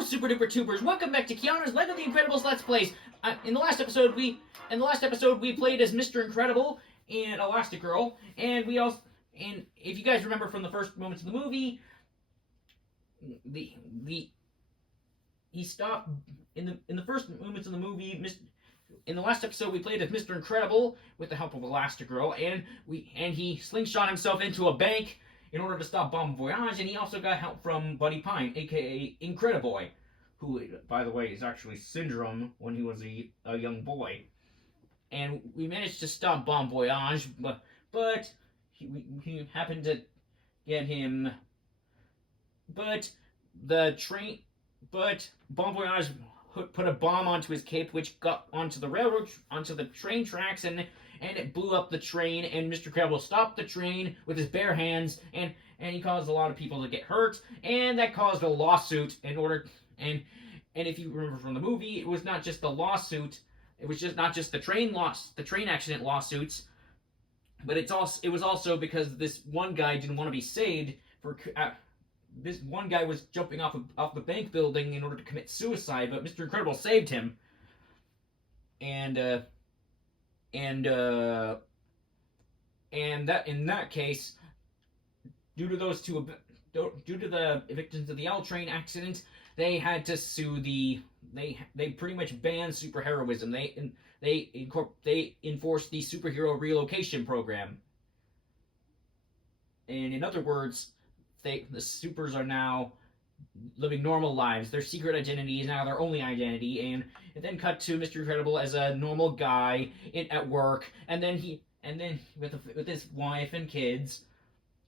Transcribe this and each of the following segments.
Hello, Super Duper Tubers! Welcome back to Keanu's Lego The Incredibles Let's Plays. In the last episode, we played as Mr. Incredible and Elastigirl, and if you guys remember from the first moments of the movie, he stopped in the first moments of the movie. In the last episode, we played as Mr. Incredible with the help of Elastigirl, and he slingshot himself into a bank in order to stop Bon Voyage, and he also got help from Buddy Pine, aka Incrediboy, who, by the way, is actually Syndrome when he was a young boy. And we managed to stop Bon Voyage, but he happened to get him. But Bon Voyage put a bomb onto his cape, which got onto the train tracks, and it blew up the train, and Mr. Incredible stopped the train with his bare hands, and he caused a lot of people to get hurt, and that caused a lawsuit and if you remember from the movie, it was not just the lawsuit, it was just not just the train accident lawsuits, but it was also because this one guy didn't want to be saved this one guy was jumping off the bank building in order to commit suicide, but Mr. Incredible saved him. And that in that case, due to the victims of the L train accident, they had to sue they pretty much banned superheroism. They enforced the superhero relocation program. And in other words, the supers are now living normal lives. Their secret identity is now their only identity, and it then cut to Mr. Incredible as a normal guy at work, and then with his wife and kids,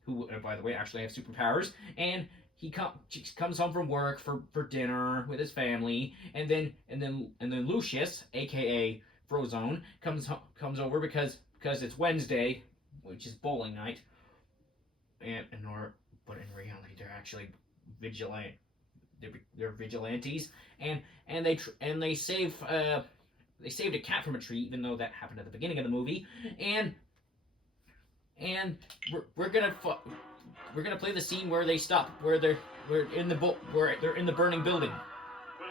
who, by the way, actually have superpowers, and he comes home from work for dinner with his family, and then Lucius, aka Frozone, comes over because it's Wednesday, which is bowling night, but in reality they're actually vigilant. They're vigilantes, and they saved a cat from a tree, even though that happened at the beginning of the movie, and we're gonna play the scene where they stop, where they're in the burning building. What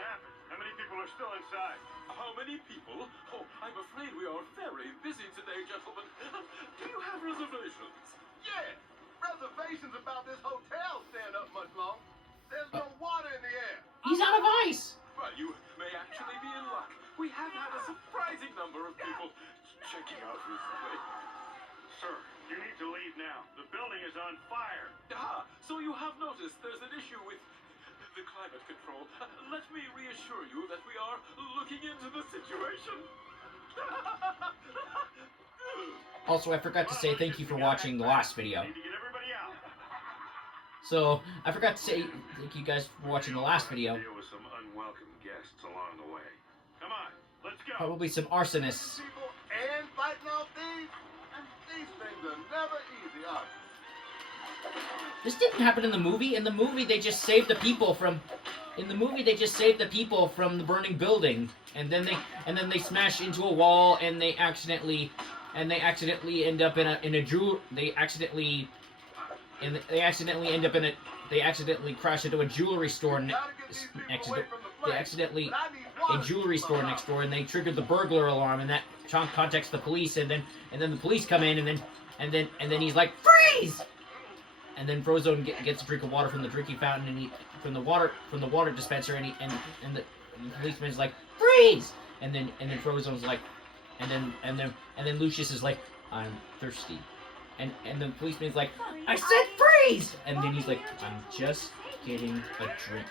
happened? How many people are still inside? How many people? Oh, I'm afraid we are very busy today, gentlemen. Do you have reservations? Yeah, reservations about this hotel staying up much longer. There's no water in the air. He's out of ice. Well, you may actually be in luck. We have had a surprising number of people checking out recently. Sir, you need to leave now. The building is on fire. Ah, so you have noticed there's an issue with the climate control. Let me reassure you that we are looking into the situation. Also, I forgot to say thank you for watching the last video. Need to get everybody out. So, I forgot to say thank you guys for watching the last video. Deal with some unwelcome guests along the way. Come on, let's go. Probably some arsonists. People and fighting off thieves. And these things are never easy, are they? This didn't happen in the movie. In the movie, they just saved the people from. In the movie, they just saved the people from the burning building, and then they smash into a wall, and they accidentally end up in a jewel. They accidentally crash into a jewelry store next door, and they triggered the burglar alarm, and that contacts the police, and then the police come in, and then he's like, freeze! And then Frozone gets a drink of water from the drinking fountain, and from the water dispenser, and the policeman's like, freeze! And then Frozone's like, and then Lucius is like, I'm thirsty. And the policeman's like, I said freeze! And then he's like, I'm just getting a drink.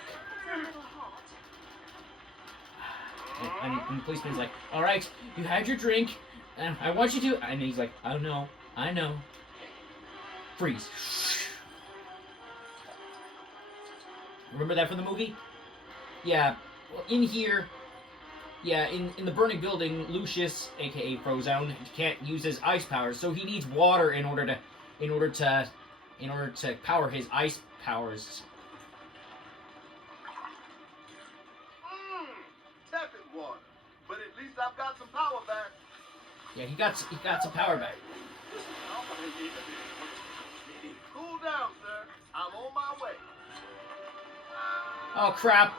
And the policeman's like, all right, you had your drink, and I want you to. And he's like, oh no, I know. Freeze. Remember that from the movie? Yeah. Well, in here. Yeah, in the burning building, Lucius, aka Frozone, can't use his ice powers, so he needs water in order to power his ice powers. Tepid water. But at least I've got some power back. Yeah, he got some power back. Cool down, sir. I'm on my way. Oh crap!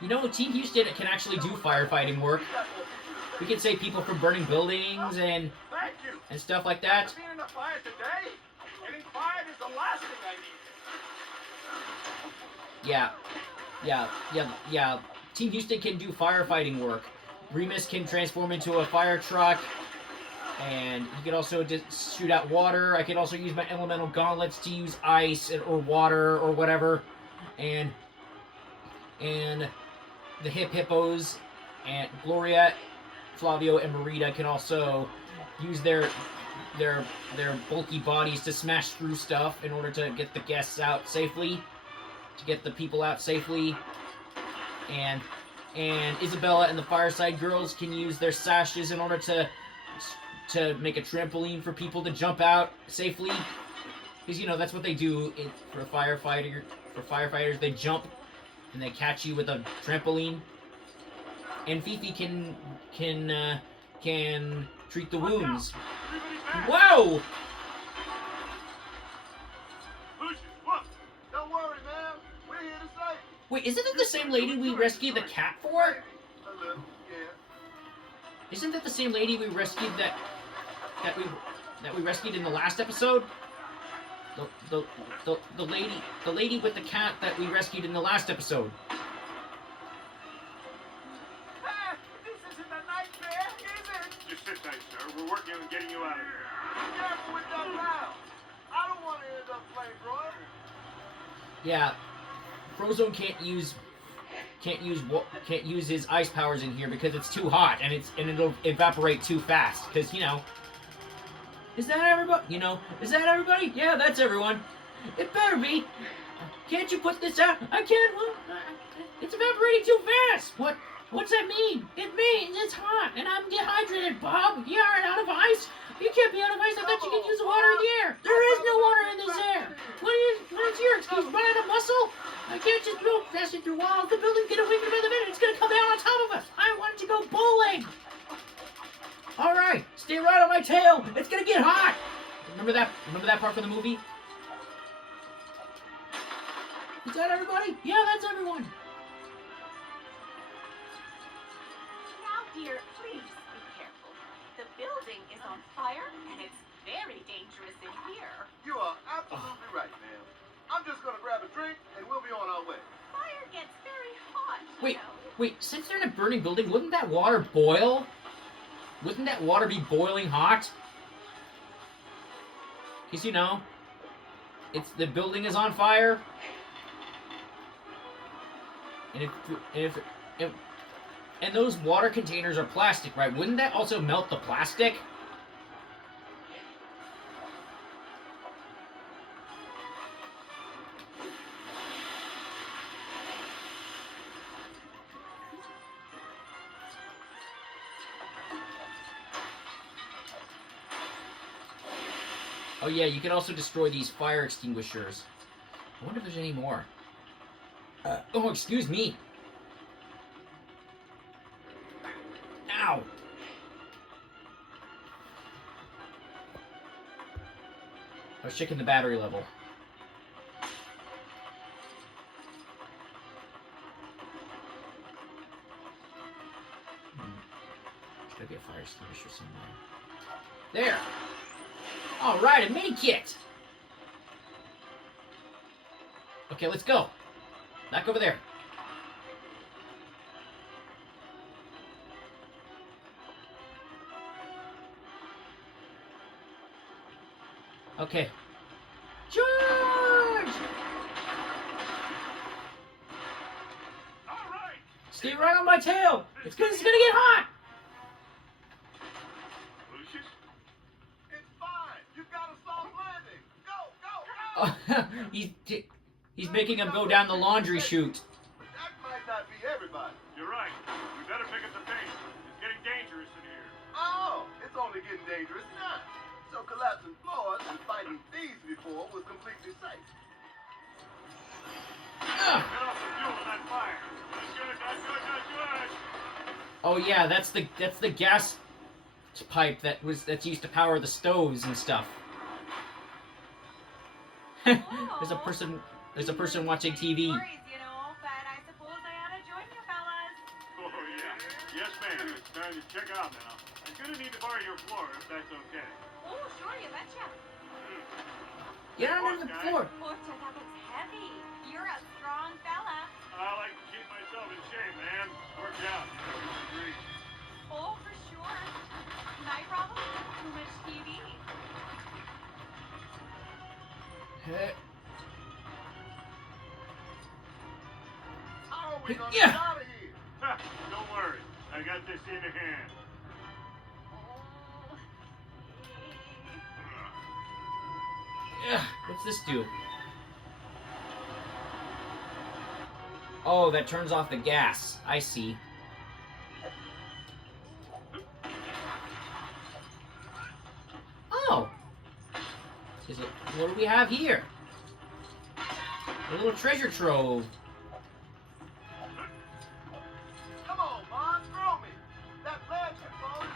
You know, Team Houston can actually do firefighting work. We can save people from burning buildings Thank you. and stuff like that. After being in a fire today, getting fired is the last thing I need. Yeah. Team Houston can do firefighting work. Remus can transform into a fire truck, and he can also shoot out water. I can also use my elemental gauntlets to use ice or water or whatever, and the hippos and Gloria, Flavio, and Marita can also use their bulky bodies to smash through stuff in order to get the guests out safely, to get the people out safely. And Isabella and the Fireside Girls can use their sashes in order to make a trampoline for people to jump out safely. Because, you know, that's what they do for firefighters. They jump and they catch you with a trampoline. And Fifi can treat the wounds. Whoa! Lucius, look. Don't worry, man. We're here to save you. Wait, isn't that the same lady we rescued the cat for? A little, yeah. Isn't that the same lady we rescued that we rescued in the last episode? The lady with the cat that we rescued in the last episode. Ah, this isn't a nightmare, is it? Just sit tight, sir. We're working on getting you out of here. Be careful with that loud. I don't want to end up flamethrower. Yeah, frozone can't use his ice powers in here because it's too hot and it'll evaporate too fast. Because, you know, is that everybody? You know, is that everybody? Yeah, that's everyone. It better be. Can't you put this out? I can't. It's evaporating too fast. What's that mean? It means it's hot and I'm dehydrated, Bob. You aren't out of ice. You can't be out of ice. I thought you could use the water in the air. There is no water in this air. What is your excuse? Run out of muscle? I can't just go passing through walls. The building's gonna wake up in a minute. It's gonna come down on top of us. I wanted to go bowling. All right, stay right on my tail. It's gonna get hot. Remember that part from the movie? Is that everybody? Yeah, that's everyone. Now, dear, please be careful. The building is on fire, and it's very dangerous in here. You are absolutely right, ma'am. I'm just going to grab a drink and we'll be on our way. Fire gets very hot, you Wait, know. wait. Since they're in a burning building, wouldn't that water boil? Wouldn't that water be boiling hot? Because, you know, the building is on fire. And those water containers are plastic, right? Wouldn't that also melt the plastic? Oh yeah, you can also destroy these fire extinguishers. I wonder if there's any more. Oh, excuse me. Ow! I was checking the battery level. There's gotta be a fire extinguisher somewhere. There! Alright, a mini kit! Okay, let's go. Back over there. Okay. Charge! All right. Stay right on my tail! It's gonna get hot! Lucius? It's fine. You've got a soft landing. Go, go, go! He's making him go down the laundry chute. That might not be everybody. You're right. We better pick up the pace. It's getting dangerous in here. Oh, it's only getting dangerous now. So collapsing floors and fighting thieves before was completely safe. Get off the fuel in that fire. Good. Oh yeah, that's the gas pipe that's used to power the stoves and stuff. There's a person watching TV. Worries, you know, but I suppose I ought to join your man. It's time to check out now. I'm gonna need to borrow your floor if that's okay. Oh, sure, you betcha. Get under the floor. Portia, that looks heavy. You're a strong fella. I like to keep myself in shape, man. Work out. Agree. Oh, for sure. My problem? Too much TV. Hey. How are we gonna Yeah. get out of here? Ha, don't worry. I got this in hand. Ugh, what's this do? Oh, that turns off the gas. I see. Oh. Is it, what do we have here? A little treasure trove. Come on, Bob, throw me. That ledge control is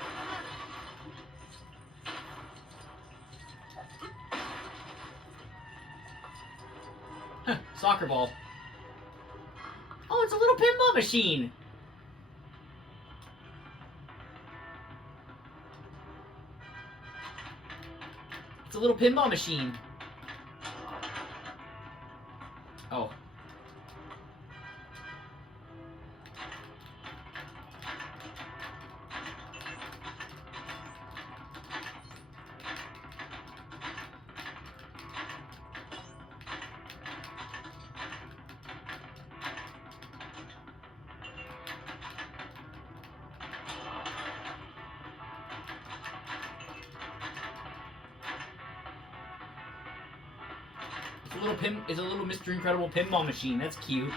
Huh, soccer ball. Oh, it's a little pinball machine. It's a little pinball machine. Oh. It's a little Mr. Incredible pinball machine. That's cute.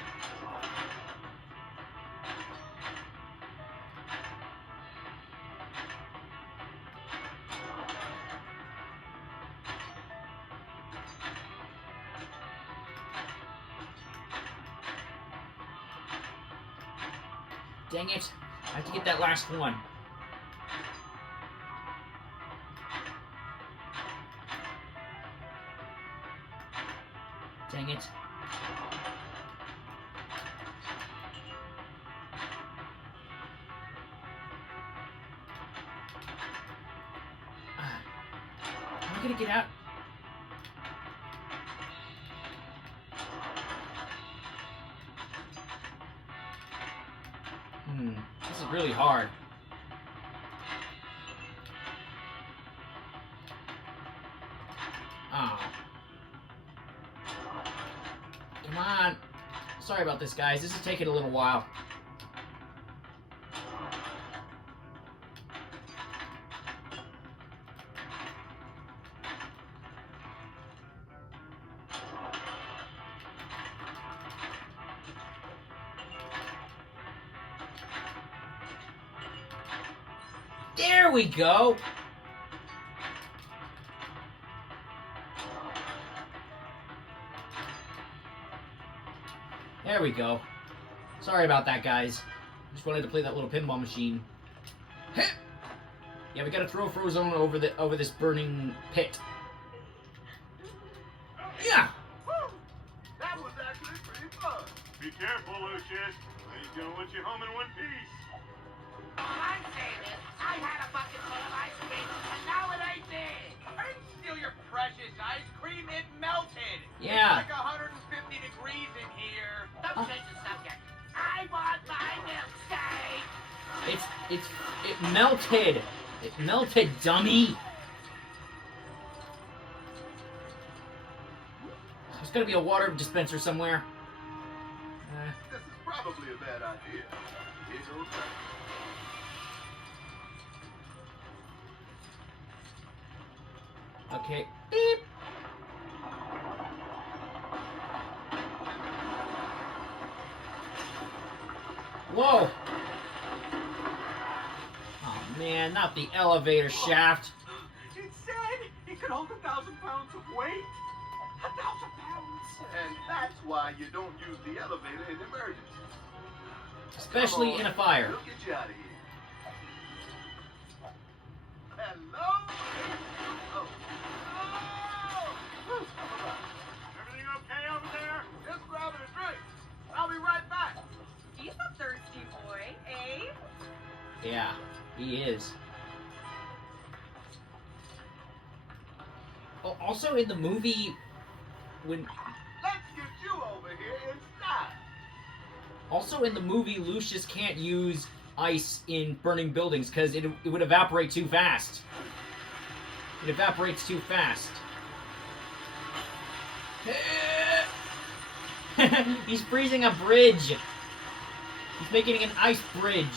Dang it. I have to get that last one. Dang it. Am I gonna get out? This is really hard. Oh. Come on. Sorry about this, guys. This is taking a little while. There we go. There we go. Sorry about that, guys. Just wanted to play that little pinball machine. Yeah, we gotta throw frozone over this burning pit. Yeah. Woo! That was actually pretty fun. Be careful, Lucius. He's gonna want you home in one piece. All I'm saying is, I had a bucket full of ice cream, and now it ain't there. I didn't steal your precious ice cream. It melted. Yeah. It's like 150 degrees in here. Don't change the subject. I want my milkshake. It melted. It melted, dummy. There's gotta be a water dispenser somewhere. This is probably a bad idea. Here goes nothing. Okay. Beep. Whoa. Oh man, not the elevator shaft. It said it could hold 1,000 pounds of weight. 1,000 pounds. And that's why you don't use the elevator in emergencies. Especially Come on, in a fire. We'll get you out of here. Hello? Oh. Oh. Everything okay over there? Just grabbing a drink. I'll be right back. He's a thirsty boy, eh? Yeah, he is. Oh, also in the movie, when Let's get you over here inside. also in the movie, Lucius can't use ice in burning buildings because it would evaporate too fast. It evaporates too fast. He's freezing a bridge. He's making an ice bridge.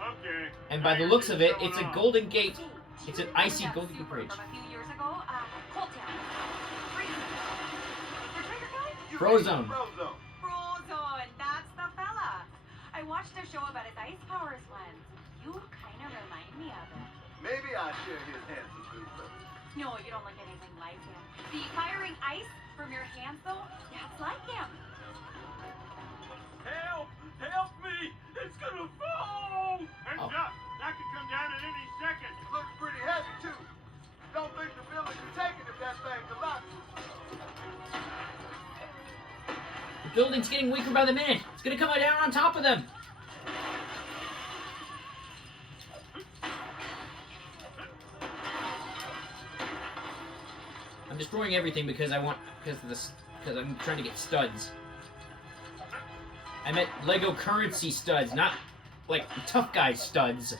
Okay. And by the looks of it, it's a Golden Gate. It's an icy Golden Gate bridge. From a few years ago, Colt Town. Refrigerator guy? You Frozone. mean Frozone. Frozone, that's the fella. I watched a show about his ice powers once. You kind of remind me of him. Maybe I share his handsome good looks. No, you don't look anything like him. The firing ice from your hands, though, that's like him. Help! Help me! It's gonna fall! Heads Oh. up! That could come down at any second. Looks pretty heavy, too. Don't think the building can take it if that thing collapses. The building's getting weaker by the minute. It's gonna come down on top of them. I'm destroying everything because I'm trying to get studs. I meant Lego currency studs, not like tough guy studs.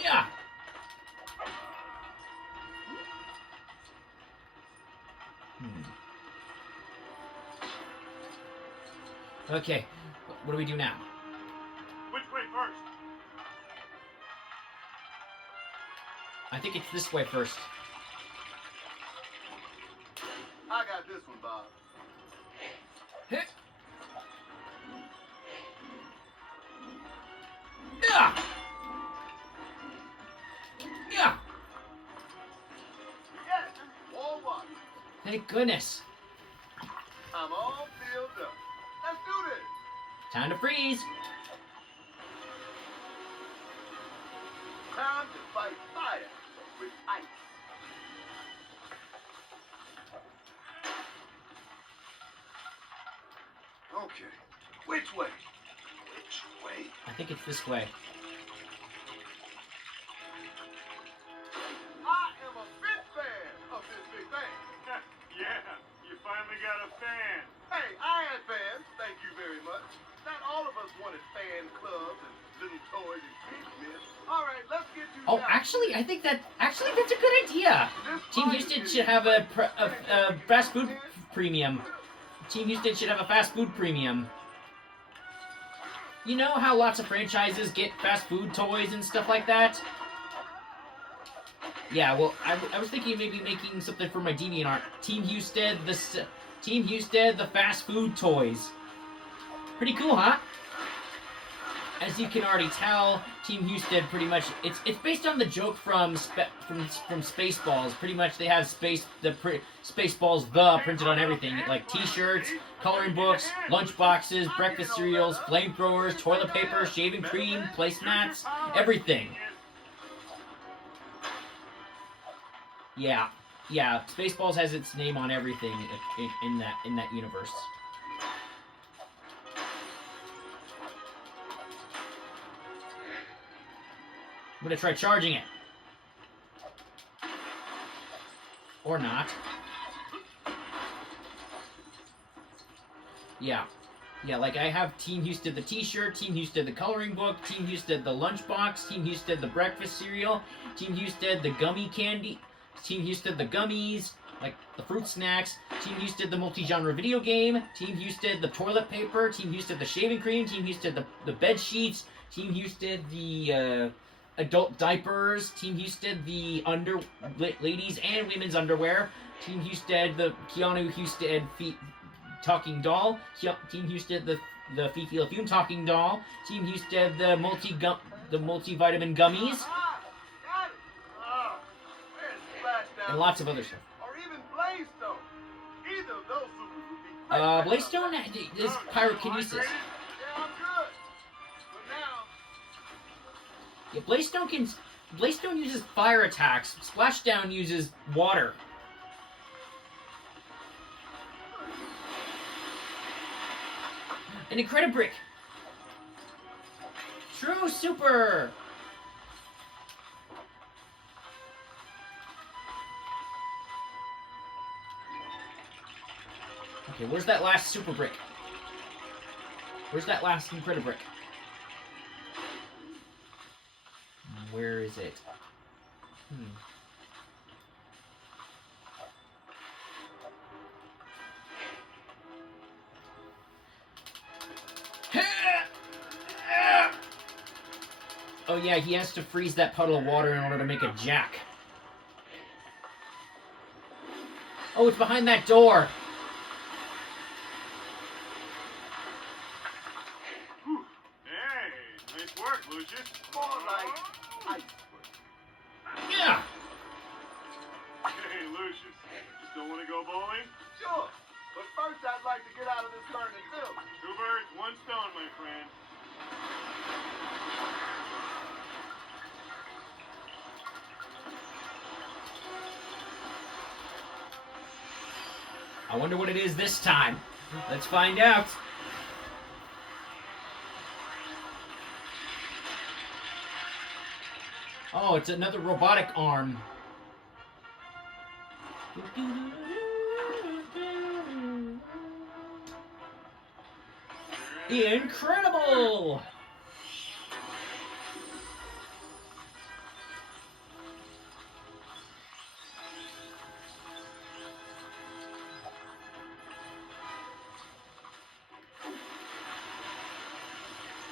Yeah. Okay, what do we do now? Which way first? I think it's this way first. I got this one, Bob. Heh. Yeah. Yeah. Yes, more water. Thank goodness. I'm all filled up. Let's do this. Time to freeze. Time to fight fire with ice. Okay, which way? Which way? I think it's this way. I am a big fan of this big thing. Yeah, you finally got a fan. Hey, I had fans, thank you very much. Not all of us wanted fan clubs and little toys and treatments. All right, let's get you Oh, down. actually, I think that's a good idea. This Team fight Houston is- should have a fast food premium. Team Houston should have a fast food premium. You know how lots of franchises get fast food toys and stuff like that? Yeah, well, I was thinking of maybe making something for my DeviantArt. Team Houston, the fast food toys. Pretty cool, huh? As you can already tell, Team Houston pretty much it's based on the joke from Spaceballs. Pretty much they have Spaceballs the printed on everything, like T-shirts, coloring books, lunch boxes, breakfast cereals, flamethrowers, toilet paper, shaving cream, placemats, everything. Yeah, Spaceballs has its name on everything in that universe. I'm gonna try charging it. Or not. Yeah, like I have Team Houston the t-shirt, Team Houston the coloring book, Team Houston the lunchbox, Team Houston the breakfast cereal, Team Houston the gummy candy, Team Houston the gummies, like the fruit snacks, Team Houston the multi-genre video game, Team Houston the toilet paper, Team Houston the shaving cream, Team Houston the bed sheets, Team Houston the adult diapers, Team Houston the ladies and women's underwear, Team Houston the Keanu Houston talking doll, Team Houston the Fifi LaFume talking doll, Team Houston the multivitamin gummies, Got it. Where's Splashdown? and lots of other stuff. Or even Blaze Stone. Either of those supers would be Blaystone is pyrokinesis. Yeah, I'm good. But now, Yeah, Blaystone uses fire attacks. Splashdown uses water. An Incredibrick. True Super. Okay, where's that last Super Brick? Where's that last Incredibrick? Where is it? Oh yeah, he has to freeze that puddle of water in order to make a jack. Oh, it's behind that door. Whew. Hey, nice work, Lucius. more like ice. Yeah. Hey, Lucius, you still want to go bowling? Sure. But first, I'd like to get out of this burning building. Two birds, one stone, my friend. I wonder what it is this time. Let's find out. Oh, it's another robotic arm. Incredible!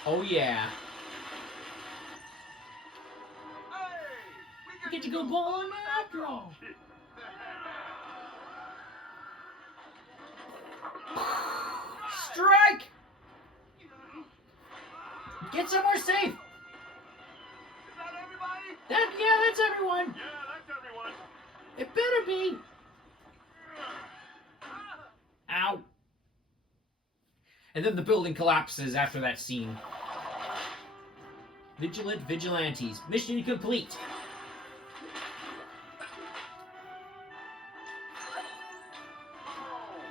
Oh yeah. Hey, We get to go bowling after all. Strike! Get somewhere safe. Is that everybody? That's everyone. Yeah, that's everyone. It better be. Ow. And then the building collapses after that scene. Vigilant vigilantes. Mission complete.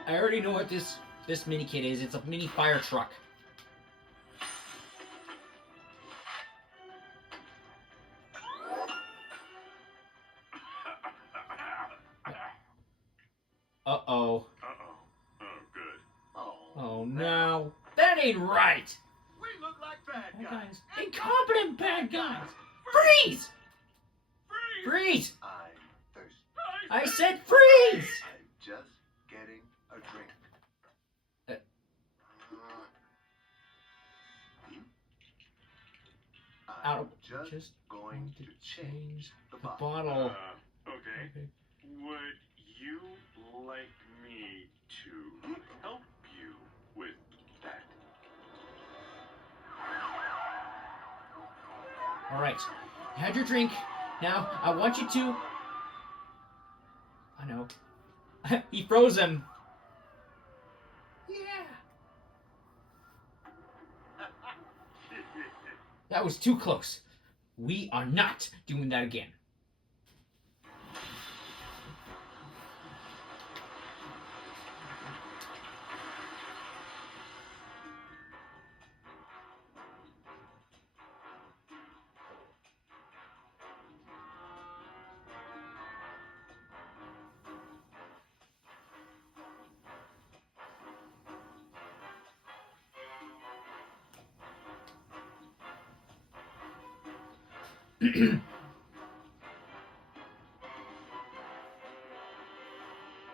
I already know what this mini kit is. It's a mini fire truck. Uh-oh. Uh-oh. Oh, good. Oh, Oh no. That ain't right. we look like bad Bad guys. guys. Incompetent bad guys. Freeze! Freeze! I'm thirsty. I said freeze! I'm just getting a drink. Uh. I'm Out. just going to change the the bottle. bottle. Okay. Would you like me to help you with that? Alright. You had your drink. Now, I want you to... I know. He froze him. Yeah. That was too close. We are not doing that again.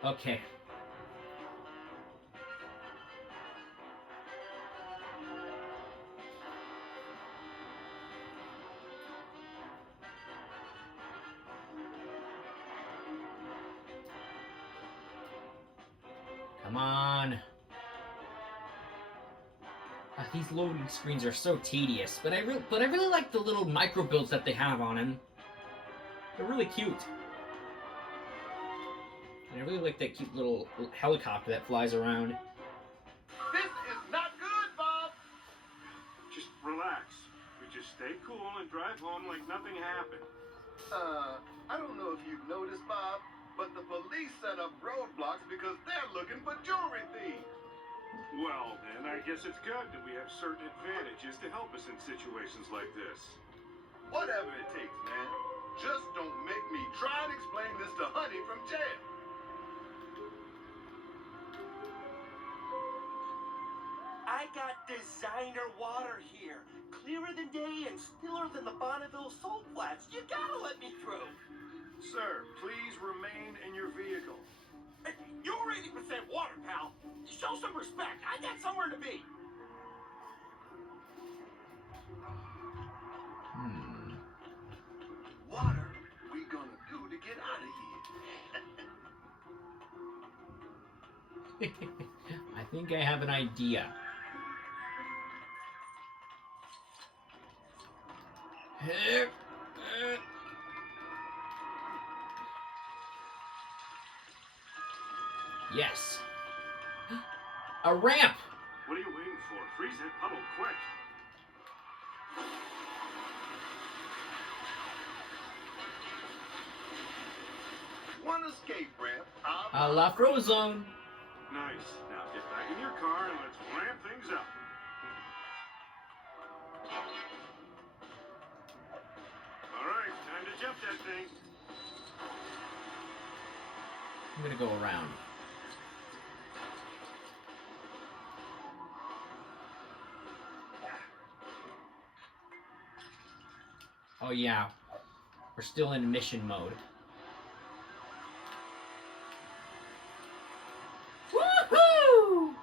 Okay. Come on. These loading screens are so tedious, but I really like the little micro builds that they have on him. They're really cute. And I really like that cute little helicopter that flies around. Stay cool and drive home like nothing happened. I don't know if you've noticed, Bob, but the police set up roadblocks because they're looking for jewelry thieves. Well, then, I guess it's good that we have certain advantages to help us in situations like this. Whatever it takes, man. Just don't make me try and explain this to Honey from jail. I got designer water here. Clearer than day and stiller than the Bonneville salt flats. You gotta let me through. Sir, please remain in your vehicle. Hey, you're 80% water, pal. Show some respect. I got somewhere to be. What are we gonna do to get out of here? I think I have an idea. Yes. A ramp. What are you waiting for? Freeze that puddle quick. One escape ramp. A la frozone. Nice. Now get back in your car and let's ramp things up. All right, time to jump that thing. I'm gonna go around. Oh yeah, we're still in mission mode. Woohoo!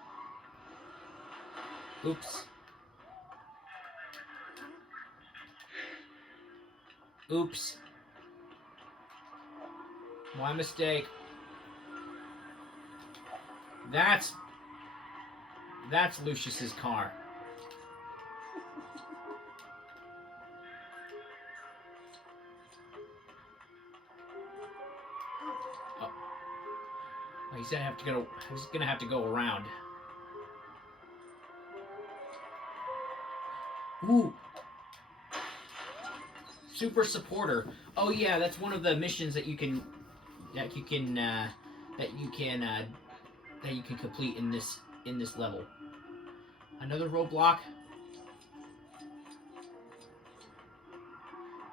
Oops. Oops. My mistake. That's Lucius's car. Oh. He's gonna have to go around. Ooh. Super supporter. Oh yeah, that's one of the missions that you can complete in this level. Another roadblock.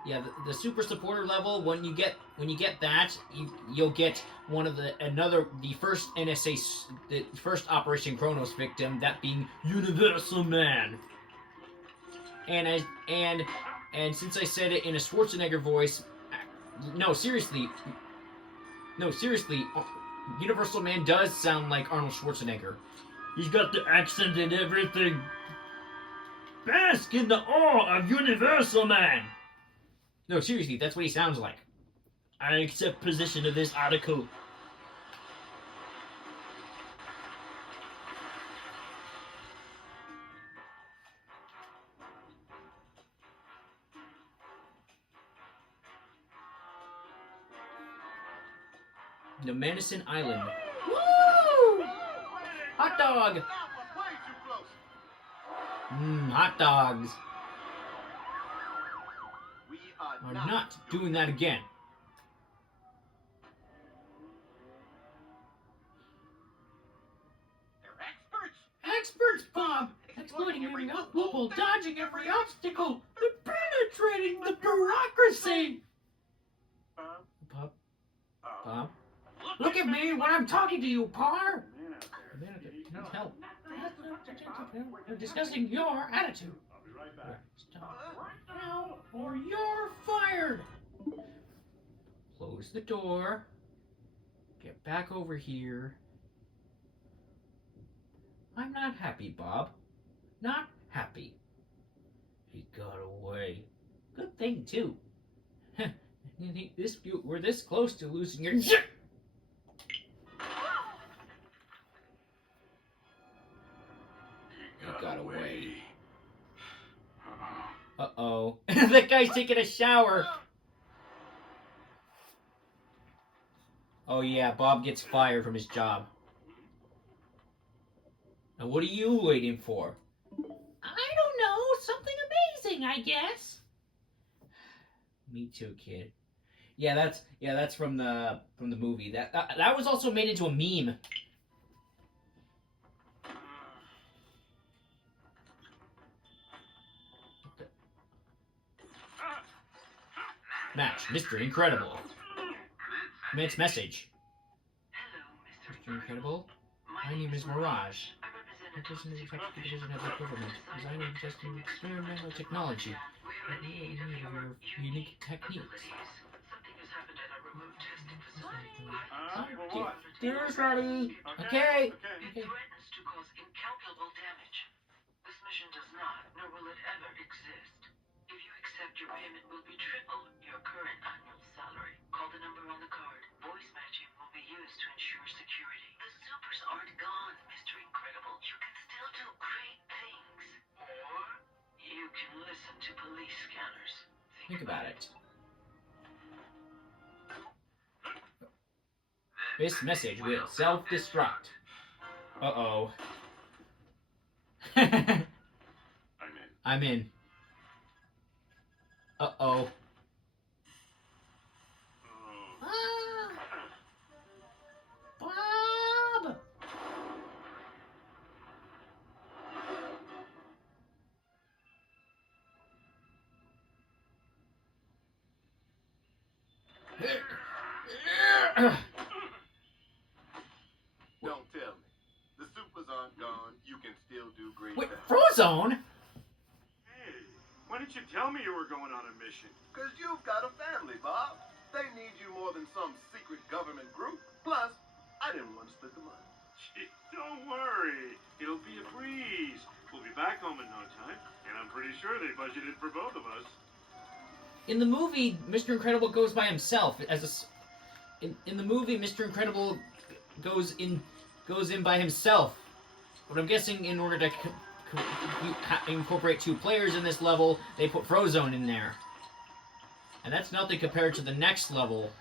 Yeah, the super supporter level. When you get that, you'll get one of the first NSA, the first Operation Kronos victim, that being Universal Man. And since I said it in a Schwarzenegger voice, no seriously, Universal Man does sound like Arnold Schwarzenegger. He's got the accent and everything. Bask in the awe of Universal Man. No, seriously, that's what he sounds like. I accept position of this article. The Madison Island. Woo! Hot dog! That was way too close. Hot dogs. We I'm not doing that again. They're experts. Experts, Bob! Exploiting every loophole, dodging every obstacle, penetrating the bureaucracy! Bob? Bob? Look at me when I'm talking to you, Par! No help. We're discussing your attitude. I'll be right back. Stop right now, or you're fired! Close the door. Get back over here. I'm not happy, Bob. Not happy. He got away. Good thing, too. We're this close to losing your shit! He got away. Uh-oh. That guy's taking a shower. Oh yeah, Bob gets fired from his job. Now what are you waiting for? I don't know. Something amazing. interesting, I guess. Me too, kid. Yeah, that's from the movie. That was also made into a meme. Match, Mr. Incredible. Commence message. Mr. Incredible. My name is Mirage. I represent the technical division of the government, designing and testing experimental technology. We need your unique techniques. Dear Freddy. Okay. Threatens to cause incalculable damage. This mission does not, nor will it ever exist. If you accept, your payment will be triple your current annual salary. Call the number on the card. Voice matching will be used to ensure security. The supers aren't gone, Mr. Incredible. You can still do great things. Or you can listen to police scanners. Think about it. This message will self-destruct. Uh-oh. I'm in. Uh-oh. Ah! Bob! Don't tell me. The supers aren't gone. You can still do great Wait, things. frozone? Hey, why didn't you tell me you were going on a mission? Because you've got a family, Bob. They need you more than some secret government group. Plus, I didn't want to split the money. Gee, don't worry. It'll be a breeze. We'll be back home in no time, and I'm pretty sure they budgeted for both of us. In the movie, Mr. Incredible goes by himself in the movie, Mr. Incredible goes in by himself. But I'm guessing in order to incorporate 2 players in this level, they put Frozone in there. And that's nothing compared to the next level.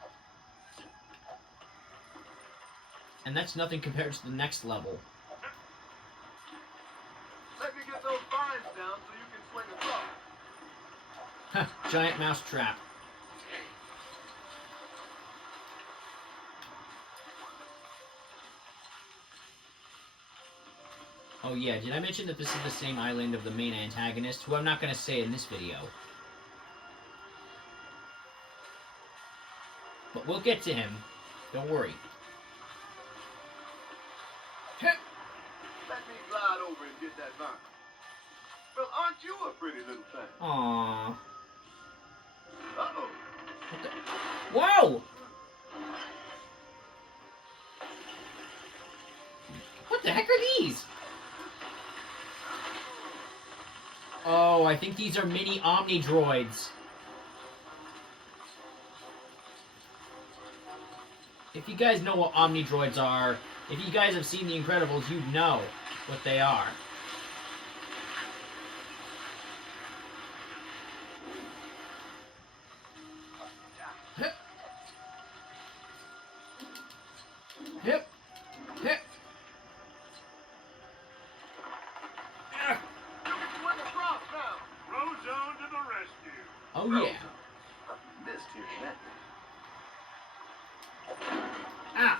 And that's nothing compared to the next level. Let me get those vines down so you can swing across. Giant mouse trap. Oh yeah, did I mention that this is the same island of the main antagonist, who I'm not going to say in this video. But we'll get to him. Don't worry. Let me glide over and get that vine. Well, aren't you a pretty little thing? Aww. Uh-oh. Whoa! What the heck are these? Oh, I think these are mini omnidroids. If you guys know what omnidroids are, if you guys have seen The Incredibles, you'd know what they are. Hip. Hip. Swing across now. Frozone to the rescue. Oh yeah. Missed hearing that. Ah.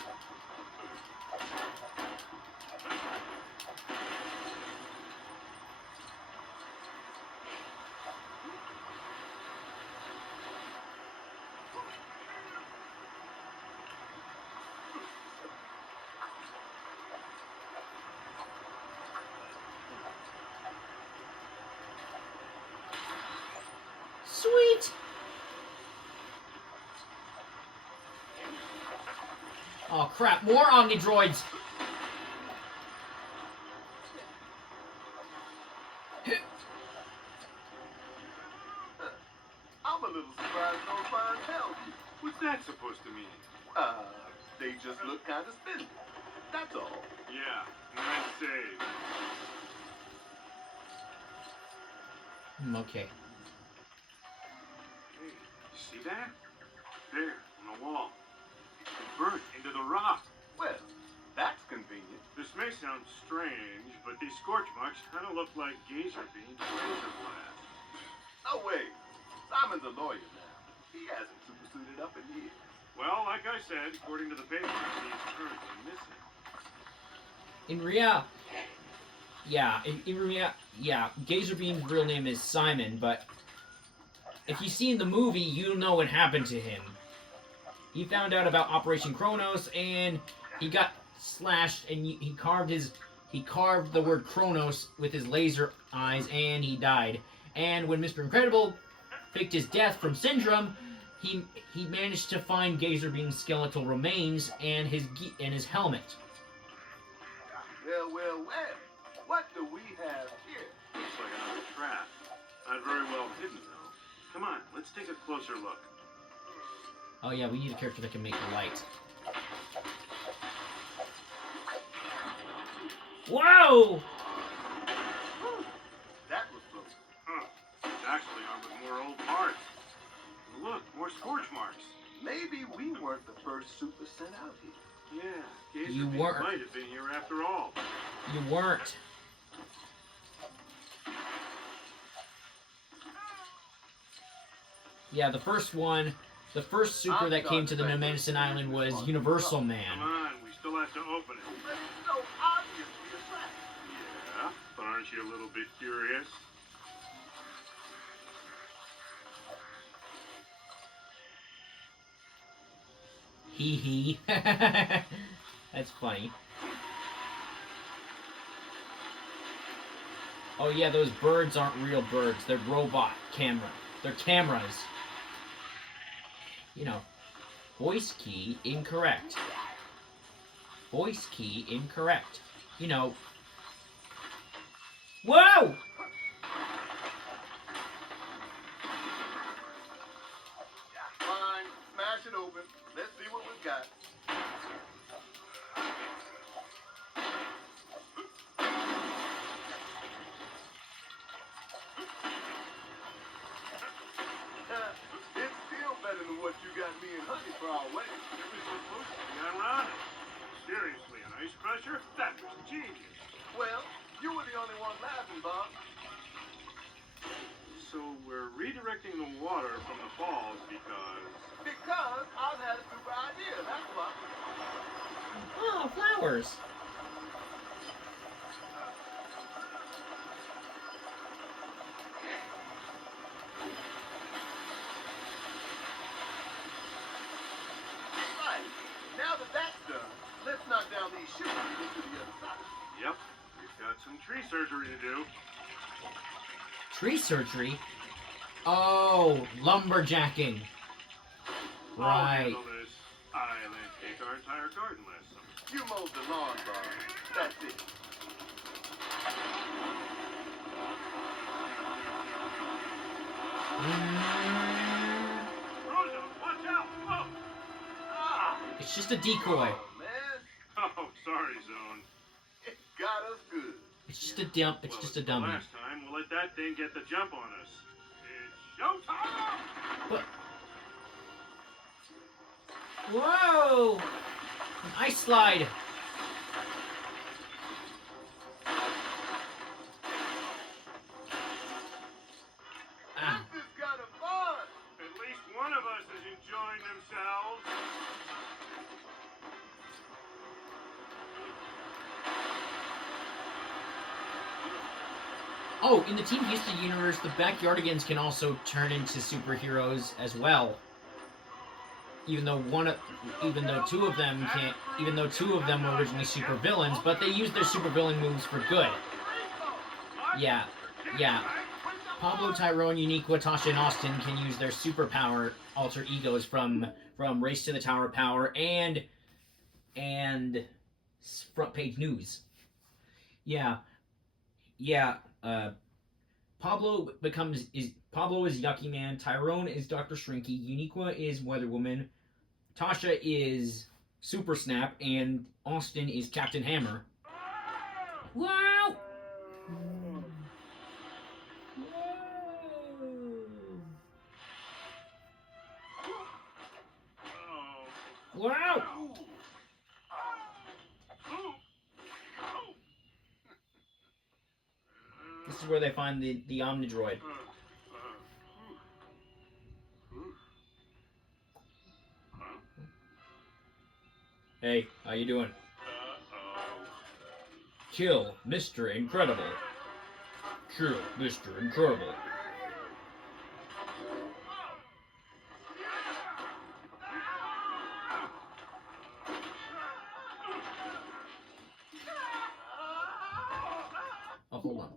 Sweet. Oh crap, more omnidroids! I'm a little surprised those vines held you. What's that supposed to mean? They just look kind of spindly. That's all. Yeah, nice save. Okay. Hey, you see that? There, on the wall. It burnt into the rock. Well, that's convenient. This may sound strange, but these scorch marks kind of look like geyser beams or laser blast. No way. Simon's a lawyer now. He hasn't super suited up in years. Well, like I said, according to the papers, he's currently missing. Gazer Beam's real name is Simon, but if you've seen the movie, you know what happened to him. He found out about Operation Kronos, and he got slashed, and he carved the word Kronos with his laser eyes, and he died. And when Mr. Incredible faked his death from Syndrome, he managed to find Gazer Beam's skeletal remains and his helmet. Well. What do we have here? Looks like another trap. Not very well hidden, though. Come on, let's take a closer look. Oh yeah, we need a character that can make the light. Whoa! That was close. Huh. It's actually armed with more old parts. Look, more scorch marks. Maybe we weren't the first super sent out here. Yeah, Gazer You Beam weren't. might have been here after all. You weren't. Yeah, the first super that came to the No Medicine Island was Universal Come Man. on, we still have to open it. But it's so obviously a trap. Yeah, but aren't you a little bit curious? Hee hee. That's funny. Oh yeah, those birds aren't real birds. They're robot camera. They're cameras. You know, voice key incorrect. Voice key incorrect. You know. Whoa! Fine, smash it open. Let's see what we've got. It's still better than what you got me and Honey for our wedding. It was supposed to be ironic. Seriously, an ice crusher? That was genius. Well, you were the only one laughing, Bob. So we're redirecting the water from the falls because... Because I've had a super idea, that's why. Oh, flowers. Right. Now that that's done, let's knock down these shoes and get to the other side. Yep, we've got some tree surgery to do. Tree surgery? Oh, lumberjacking. I'll Right. handle this. I'll take our entire garden last summer. You mowed the lawn, Bob. That's it. Frozone, watch out! Oh! Ah, It's just a decoy. oh, man. Oh, sorry, Zone. It got us good. It's just a dump. It's Well, just a the dummy. last time, we'll let that thing get the jump on us. It's showtime! But whoa! An ice slide. Ah. This is kind of fun. At least one of us is enjoying themselves. Oh, in the Team Houston universe, the Backyardigans can also turn into superheroes as well. Even though two of them were originally supervillains, but they use their supervillain moves for good. Yeah. Pablo, Tyrone, Uniqua, Tasha, and Austin can use their superpower alter egos from Race to the Tower of Power and Front Page News. Yeah. Pablo is Yucky Man, Tyrone is Dr. Shrinky, Uniqua is Weather Woman, Tasha is Super Snap, and Austin is Captain Hammer. Wow! Wow! This is where they find the omnidroid. Hey, how you doing? Uh-oh. Kill Mr. Incredible. Kill Mr. Incredible. Oh, hold on.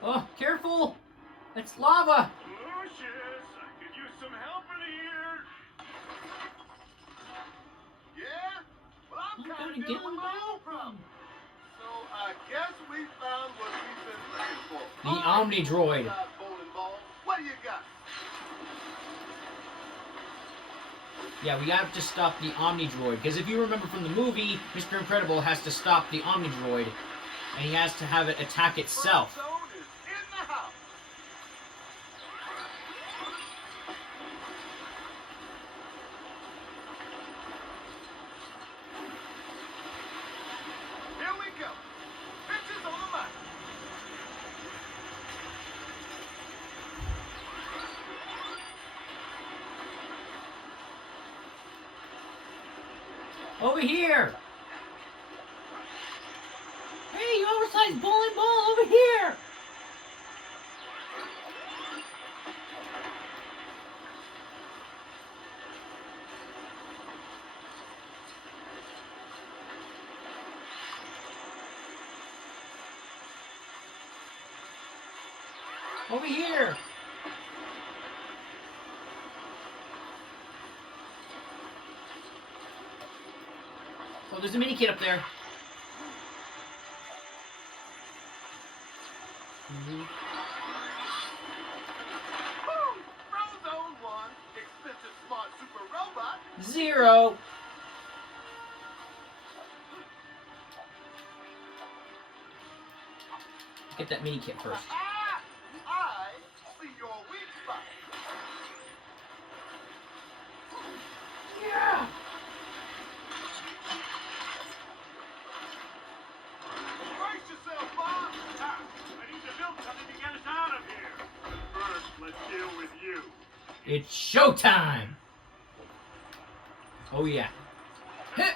Oh, careful! It's lava! Lucius, I could use some help in here. Yeah? Well, I'm You kind gotta of get dealing on with the my own bathroom. problem. So I guess we found what we've been looking for. The All right, omnidroid. bowling ball. What do you got? Yeah, we have to stop the omnidroid. Because if you remember from the movie, Mr. Incredible has to stop the omnidroid. And he has to have it attack itself. Frozone is in the house. Here we go. Pictures on the map. Over here! Hey, you oversized bowling ball over here! Over here! Oh, there's a mini kit up there. Woo! Frozone 1, expensive smart super robot. 0. Get that mini kit first. I see your weak spot. Yeah! Brace yourself, Bob. Ah, I need to build something to get us out of here. But first, let's deal with you. It's showtime! Oh yeah. Heh.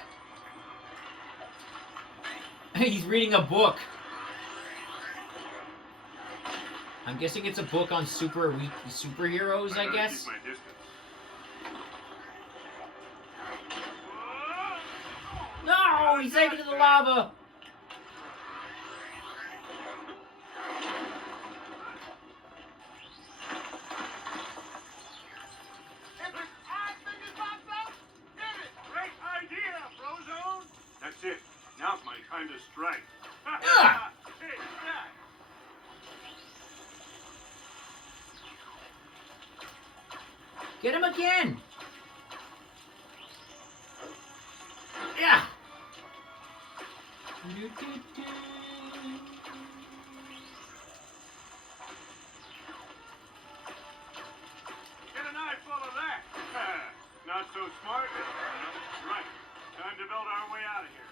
He's reading a book. I'm guessing it's a book on superheroes, I better guess. keep my distance. No, he's taken to the lava. If his eye fingers pops out, get it. Great idea, frozone. That's it. Now's my time to strike. Ah! Hey, that. Get him again. Yeah. Get an eye full of that. Not so smart. Right. Time to build our way out of here.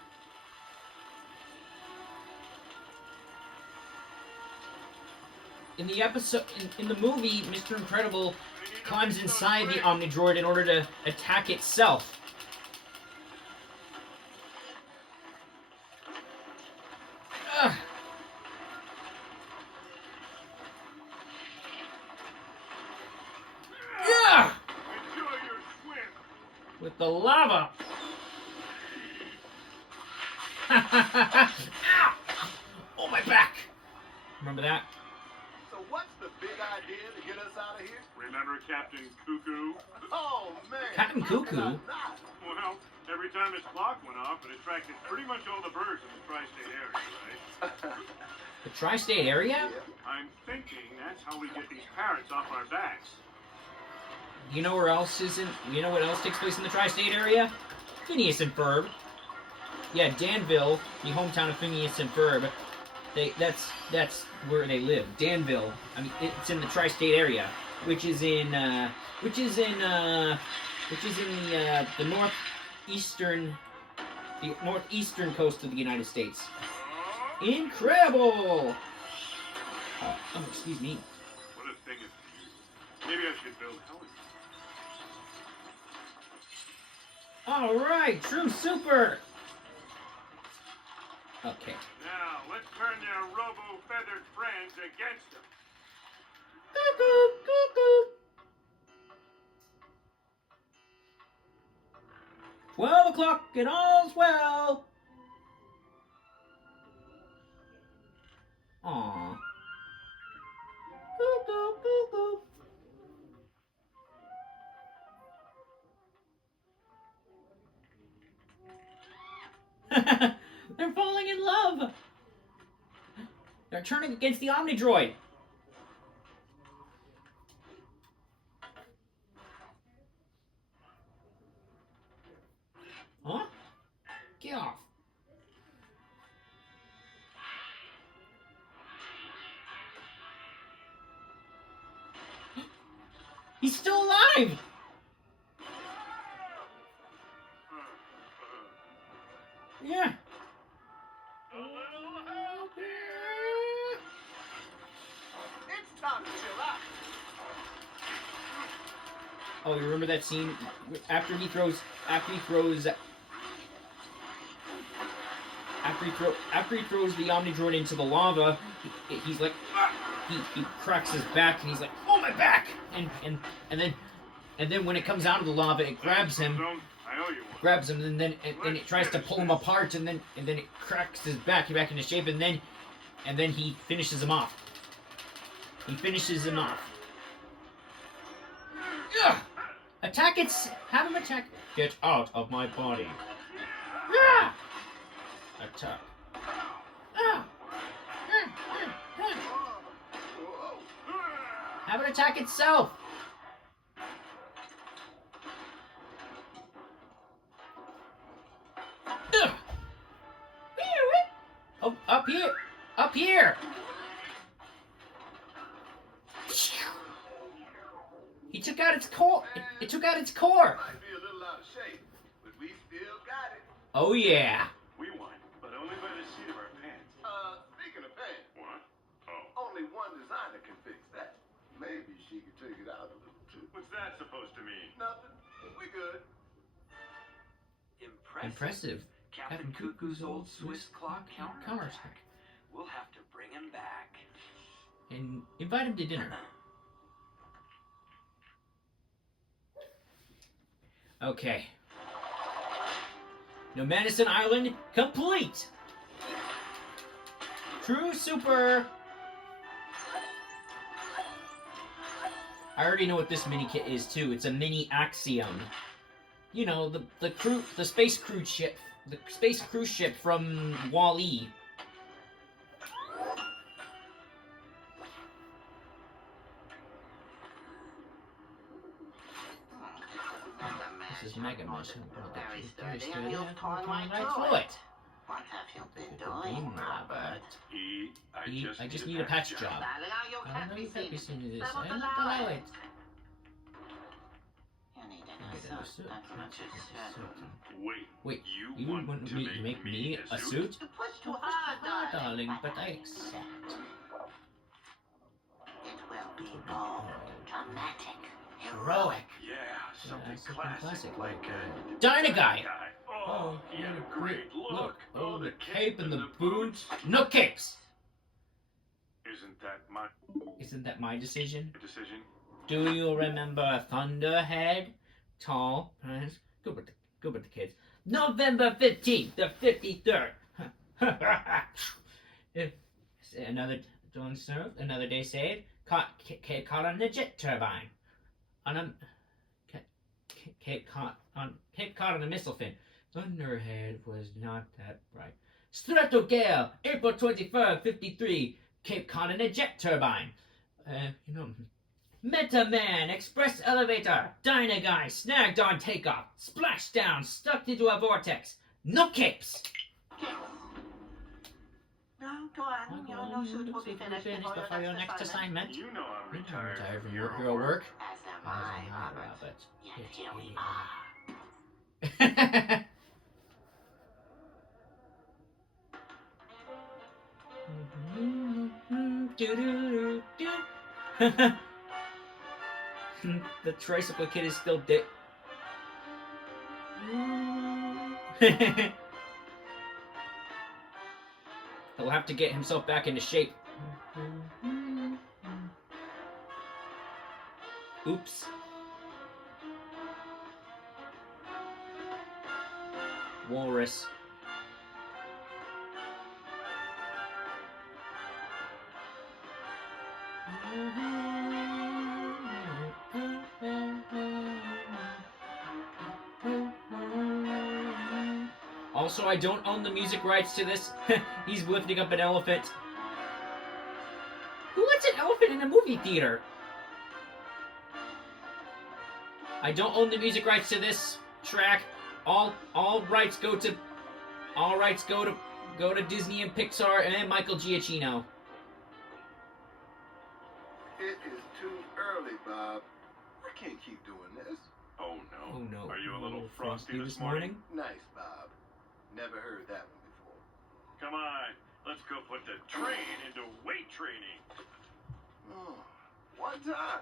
In the episode, in the movie, Mr. Incredible climbs inside the omnidroid in order to attack itself. Ugh. Yeah! Enjoy your swim. With the lava. Ow! Oh, my back. Remember that? So what's the big idea to get us out of here? Remember Captain Cuckoo? Oh, man. Captain how could Cuckoo? I not? Well, every time his clock went off, it attracted pretty much all the birds in the tri-state area, right? The tri-state area? I'm thinking that's how we get these parrots off our backs. You know where else isn't? You know what else takes place in the tri-state area? Phineas and Ferb. Yeah, Danville, the hometown of Phineas and Ferb. That's where they live. Danville. I mean, it's in the tri-state area, which is in the northeastern coast of the United States. incredible. Oh, excuse me. What a thing of beauty. Maybe I should build Helen. All right, true super. Okay. Now, let's turn their robo-feathered friends against them. Cuckoo, cuckoo. 12 o'clock and all's well. Aww. Cuckoo, cuckoo. They're falling in love. They're turning against the omnidroid. Huh? Get off. He's still alive! Yeah. A little help here. It's time to chill out. Oh, you remember that scene after he throws the omnidroid into the lava, he's like, ah! he cracks his back and he's like, oh, my back! And then when it comes out of the lava, it grabs him, I owe you one. and then it tries to pull him apart, and then it cracks his back back into shape, and then he finishes him off. Ugh! Attack it! Have him attack! Get out of my body! Ah! Attack! Ah! Have it attack itself! Ugh! Oh, up here! Up here! He took out its core. It took out its core. Might be a little out of shape, but we still got it. Oh yeah. We won, but only by the seat of our pants. Speaking of pants, What? Oh. only one designer can fix that. Maybe she could take it out a little too. What's that supposed to mean? Nothing. We good. Impressive. Captain Cuckoo's old Swiss clock counterattack. We'll have to bring him back. And invite him to dinner. Okay. No Madison Island complete. True super. I already know what this mini kit is too. It's a mini Axiom. You know, the space cruise ship from Wall-E. This is Mega Mission. Very Very sturdy, sturdy. and you've torn right Right through through it. it. What have you been doing, Robert? I just need a patch job. Darling, you I can't know be you can't be seen. seen to this. Level I don't below allow it. it. You need I a get a suit. suit. That's what you said. Wait, Wait, you want me to make me a suit? You pushed too hard, Ah, darling. darling, but I accept. It will be bold, dramatic, Heroic. Yeah, something something classic, classic, like Dynaguy. Oh, he had a great look. Oh, the cape and the boots. No capes. Isn't that my Isn't that my decision? decision? Do you remember Thunderhead? Tall, nice. Go with the kids. November 15th, the 53rd. Another dawn served, another day saved. Caught on a jet turbine. On a Cape caught on a missile fin. Thunderhead was not that bright. Stratogale, April 23rd, 53. Cape Cod in a jet turbine. Meta Man, Express Elevator, Dynaguy, snagged on takeoff, splashed down, stuck into a vortex. No capes. No, go on. Your no suit will be finished before your next assignment. You know I'm retired Retired from from your hero work. As am I, Robert. Yet here we are. The tricycle kid is still dead. He'll have to get himself back into shape. Oops. Walrus. Also, I don't own the music rights to this. He's lifting up an elephant. Who lets an elephant in a movie theater? I don't own the music rights to this track. All rights go to Disney and Pixar and Michael Giacchino. It is too early, Bob. I can't keep doing this. Oh no. Oh no. Are you a little frosty this morning? Nice, Bob. Never heard that one before. Come on, let's go put the train into weight training. Oh, one time.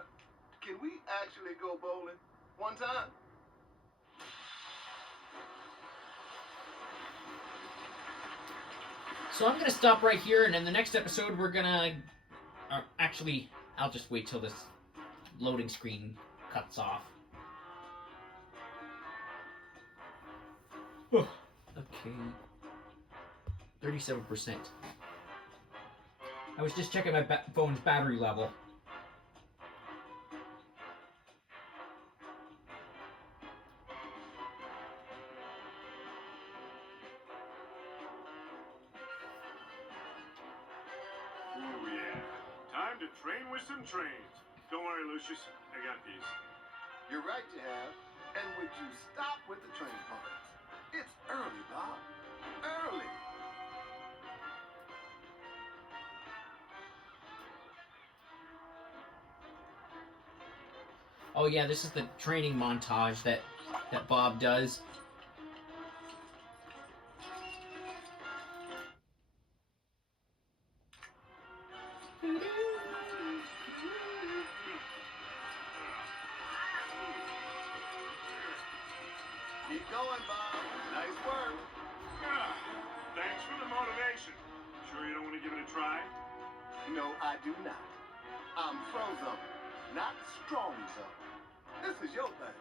Can we actually go bowling? One time? So I'm gonna stop right here, and in the next episode we're gonna... actually, I'll just wait till this loading screen cuts off. Okay. 37%. I was just checking my phone's battery level. Oh yeah. Time to train with some trains. Don't worry, Lucius. I got these. You're right, you have. And would you stop with the train parts? It's early, Bob. Early. Oh yeah, this is the training montage that Bob does. Keep going, Bob. Nice work. Thanks for the motivation. Sure you don't want to give it a try? No, I do not. I'm frozone, not strong zone. This is your thing.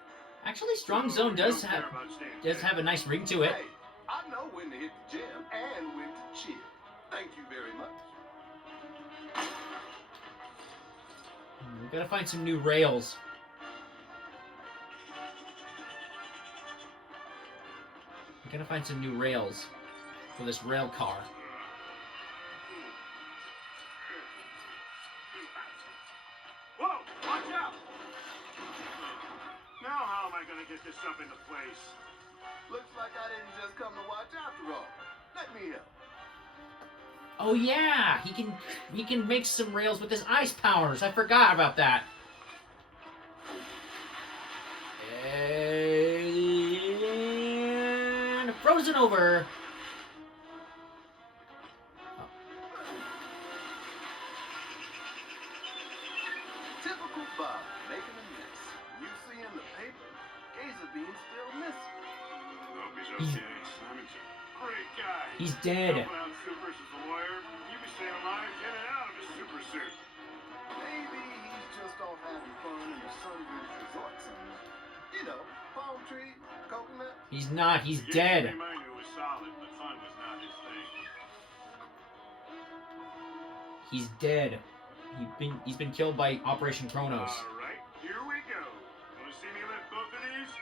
Actually, Strong Zone does have a nice ring to it. Hey, I know when to hit the gym and when to chill. Thank you very much. We gotta find some new rails. We gotta find some new rails for this rail car. Whoa! Watch out! Now how am I gonna get this stuff into place? Looks like I didn't just come to watch after all. Let me help. Oh yeah, he can make some rails with his ice powers. I forgot about that. And frozen over. Typical Bob, making a mess. You see in the paper, Gazer Bean's still missing. Hope he's okay. Simon's a great guy. He's dead. Helping out supers as a lawyer. You'd be staying alive in and out of his super suit. Maybe he's just off having fun in the Sunbridge Resort somewhere. You know, palm trees, coconut. He's not. He's The dead. game I knew was solid, but fun was not his thing. He's dead. He's been killed by Operation Kronos. All right, here we go. Want to see me lift both of these?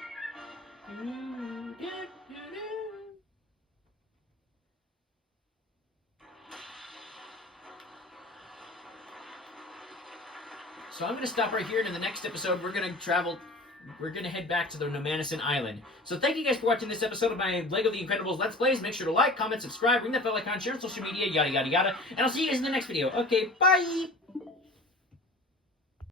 So I'm going to stop right here, and in the next episode, we're going to head back to the Nomanison Island. So thank you guys for watching this episode of my LEGO The Incredibles Let's Plays. Make sure to like, comment, subscribe, ring that bell icon, share on social media, yada, yada, yada. And I'll see you guys in the next video. Okay, bye!